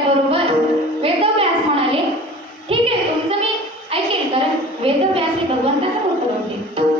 ऐकल्याबरोबर वेदव्यास म्हणाले ठीक आहे तुमचं मी ऐकेल कारण वेदव्यास हे भगवंताचं होतं होते.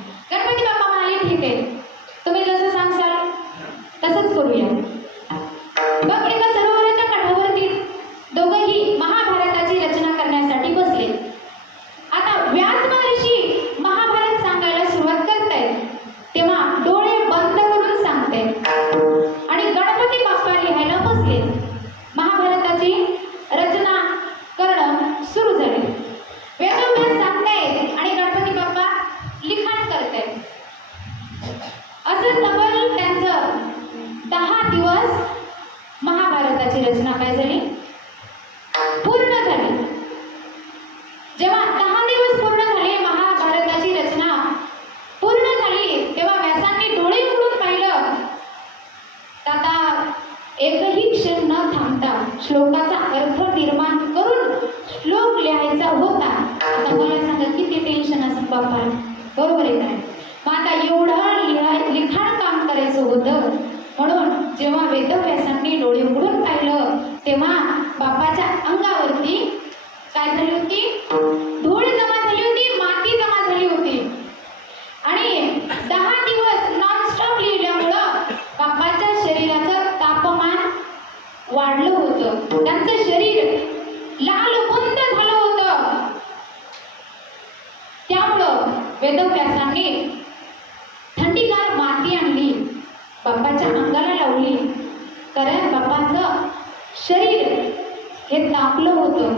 महाभारताची रचना काय झाली? पूर्ण झाली. जेव्हा दहा दिवस पूर्ण झाले महाभारताची रचना पूर्ण झाली तेव्हा व्यासांनी डोळे उघडून पाहिलं. आता एकही क्षण न थांबता श्लोकाचा अर्थ निर्माण करून श्लोक लिहायचा होता. आता मला सांगा किती टेन्शन असेल बाबा बरोबर आहे काय मग आता एवढं लिहाय लिखाण काम करायचं होतं. म्हणून जेव्हा वेदव्यासांनी डोळे उघडून तेव्हा बाप्पाच्या अंगावरती काय झाली होती? धूळ जमा झाली होती माती जमा झाली होती. आणि दहा दिवस नॉनस्टॉप लिहिल्यामुळं बाप्पाच्या शरीराचं तापमान वाढलं होतं. त्यांचं शरीर लाल बंद झालं होतं. त्यामुळं वेदव्यासांनी थंडीगार माती आणली. बाप्पाच्या अंगाला लावली. कारण बाप्पाचं शरीर हे तापलं होतं.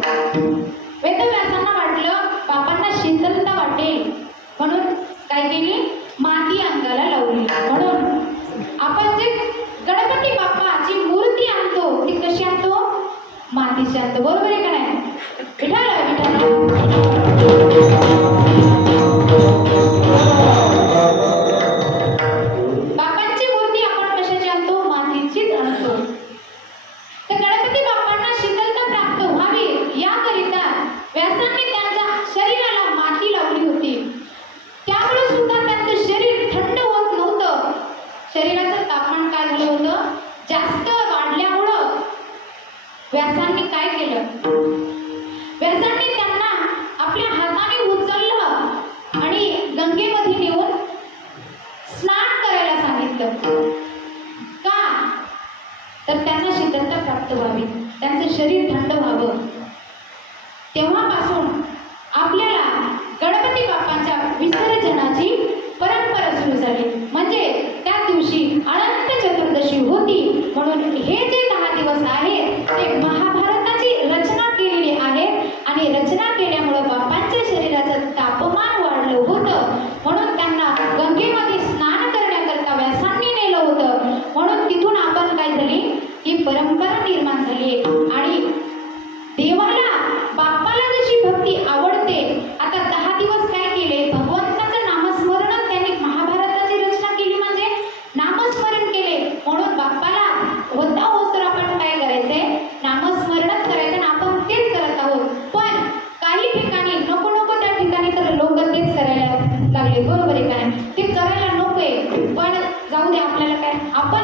वेदव्यासांना वाटलं बापांना शीतलता वाटेल. म्हणून काय केली माती अंगाला लावली. म्हणून आपण जे गणपती बाप्पाची मूर्ती आणतो ती कशी आणतो? मातीची आणतो बरोबर आहे तापमान काय झालं होतं? जास्त वाढल्यामुळं व्यासांनी काय केलं? व्यासांनी त्यांना आपल्या हाताने उचललं आणि गंगेमध्ये नेऊन स्नान करायला सांगितलं. का? तर त्यांना शीतलता प्राप्त व्हावी. त्यांचं शरीर थंड व्हावं. तेव्हापासून आपल्याला गणपती बाप्पाच्या विसर्जनाची परंपरा सुरू झाली. म्हणजे ಹೇಗೆ जाऊ दे आपल्याला काय. आपण